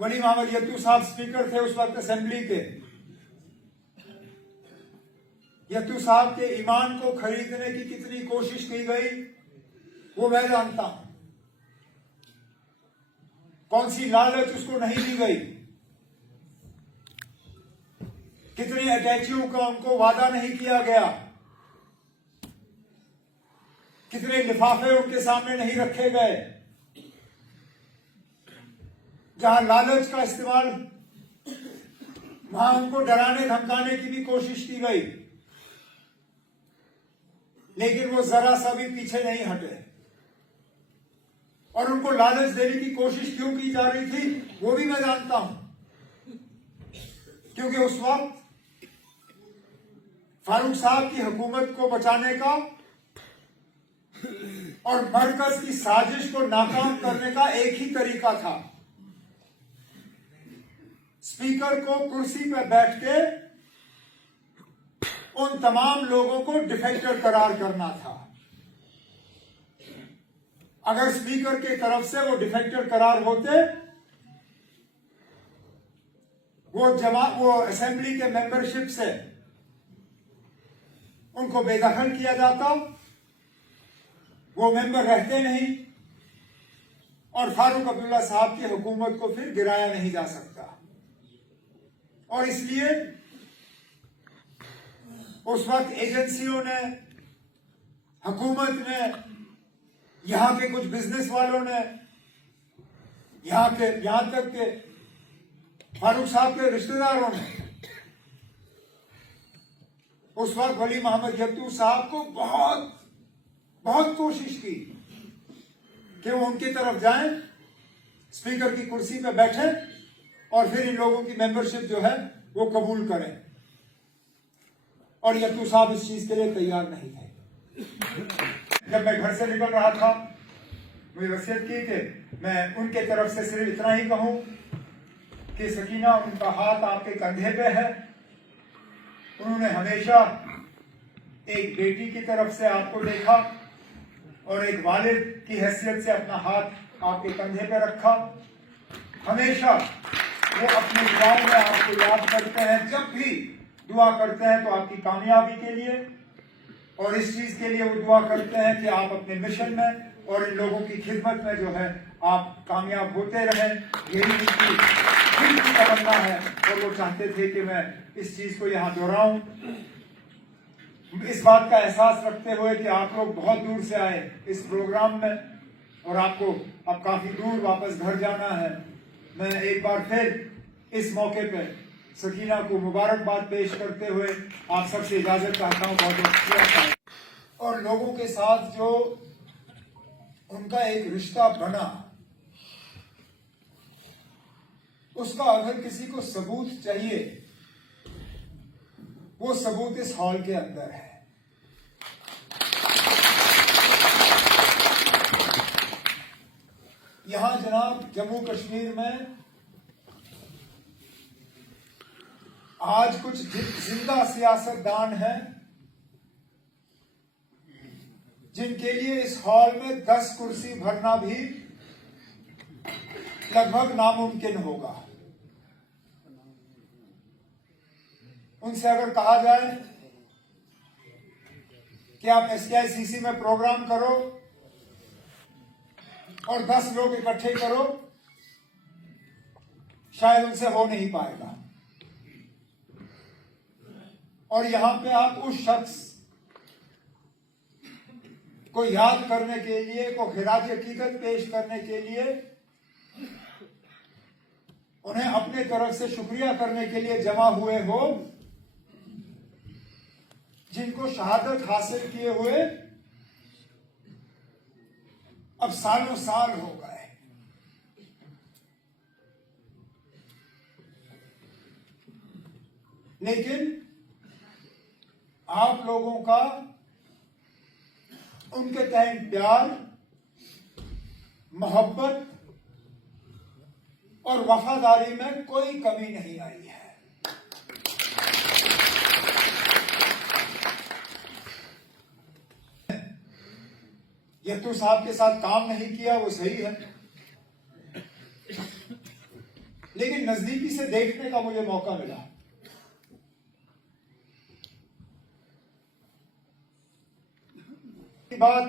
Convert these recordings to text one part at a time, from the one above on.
वली मोहम्मद यत्तू साहब स्पीकर थे उस वक्त असेंबली के। यत्तू साहब के ईमान को खरीदने की कितनी कोशिश की गई वो मैं जानता हूं। कौन सी लालच उसको नहीं दी गई, कितनी अटैचियों का उनको वादा नहीं किया गया, कितने लिफाफे उनके सामने नहीं रखे गए, जहां लालच का इस्तेमाल, वहां उनको डराने धमकाने की भी कोशिश की गई, लेकिन वो जरा सा भी पीछे नहीं हटे। और उनको लालच देने की कोशिश क्यों की जा रही थी वो भी मैं जानता हूं, क्योंकि उस वक्त फारूक साहब की हुकूमत को बचाने का और मरकज की साजिश को नाकाम करने का एक ही तरीका था, स्पीकर को कुर्सी पर बैठ के उन तमाम लोगों को डिफेक्टर करार करना था। अगर स्पीकर की तरफ से वो डिफेक्टर करार होते, वो असेंबली के मेंबरशिप से उनको बेदखल किया जाता, वो मेंबर रहते नहीं और फारूक अब्दुल्ला साहब की हुकूमत को फिर गिराया नहीं जा सकता। और इसलिए उस वक्त एजेंसियों ने, हुकूमत ने, यहां के कुछ बिजनेस वालों ने, यहां तक के फारूक साहब के रिश्तेदारों ने उस वक्त वली मोहम्मद यत्तू साहब को बहुत बहुत कोशिश की कि वो उनकी तरफ जाएं, स्पीकर की कुर्सी पर बैठे और फिर इन लोगों की मेंबरशिप जो है वो कबूल करें। और यत्तू साहब इस चीज के लिए तैयार नहीं थे। जब मैं घर से निकल रहा था, मुझे वसीयत की कि मैं उनके तरफ से सिर्फ इतना ही कहूं कि सकीना, उनका हाथ आपके कंधे पे है। उन्होंने हमेशा एक बेटी की तरफ से आपको देखा और एक वालिद की हैसियत से अपना हाथ आपके कंधे पे रखा। हमेशा वो अपने दुआओं में आपको याद करते हैं, जब भी दुआ करते हैं तो आपकी कामयाबी के लिए, और इस चीज के लिए वो दुआ करते हैं कि आप अपने मिशन में और इन लोगों की खिदमत में जो है आप कामयाब होते रहें। यही उनकी दिल की तमन्ना है और वो चाहते थे कि मैं इस चीज को यहाँ दोहराऊं। इस बात का एहसास रखते हुए कि आप लोग बहुत दूर से आए इस प्रोग्राम में और आपको अब काफी दूर वापस घर जाना है, मैं एक बार फिर इस मौके पे सकीना को मुबारकबाद पेश करते हुए आप सबसे इजाजत चाहता हूँ। बहुत बहुत शुक्रिया। और लोगों के साथ जो उनका एक रिश्ता बना, उसका अगर किसी को सबूत चाहिए, वो सबूत इस हॉल के अंदर है। यहां जनाब जम्मू कश्मीर में आज कुछ जिंदा सियासतदान हैं जिनके लिए इस हॉल में 10 कुर्सी भरना भी लगभग नामुमकिन होगा। उनसे अगर कहा जाए कि आप SKICC में प्रोग्राम करो और 10 लोग इकट्ठे करो, शायद उनसे हो नहीं पाएगा। और यहां पे आप उस शख्स को याद करने के लिए, को खिराज हकीकत पेश करने के लिए, उन्हें अपने तरफ से शुक्रिया करने के लिए जमा हुए हो, जिनको शहादत हासिल किए हुए अब सालों साल हो गए। लेकिन आप लोगों का उनके तय प्यार, मोहब्बत और वफादारी में कोई कमी नहीं आई है। यत्तू साहब के साथ काम नहीं किया वो सही है, लेकिन नजदीकी से देखने का मुझे मौका मिला। बात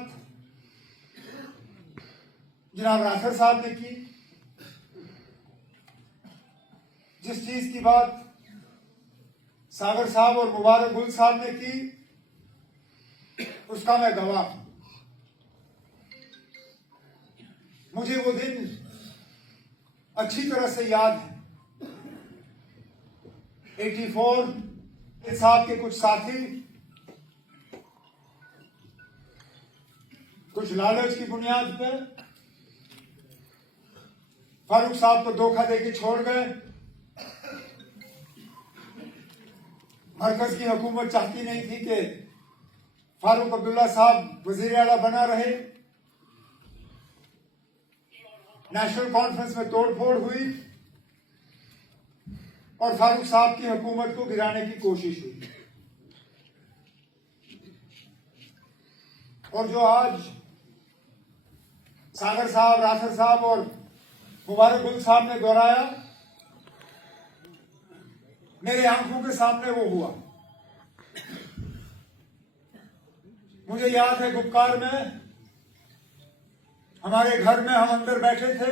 जनाब राठौर साहब ने की, जिस चीज की बात सागर साहब और मुबारक गुल साहब ने की, उसका मैं गवाह हूं। मुझे वो दिन अच्छी तरह से याद है। 84 साहब के कुछ साथी कुछ लालच की बुनियाद पर फारूक साहब को धोखा देके छोड़ गए। मरकज की हुकूमत चाहती नहीं थी कि फारूक अब्दुल्ला साहब वजीर आला बना रहे। नेशनल कॉन्फ्रेंस में तोड़फोड़ हुई और फारूक साहब की हुकूमत को गिराने की कोशिश हुई। और जो आज सागर साहब, राठौर साहब और मुबारक गुल साहब ने दोहराया, मेरे आंखों के सामने वो हुआ। मुझे याद है गुपकार में हमारे घर में हम अंदर बैठे थे,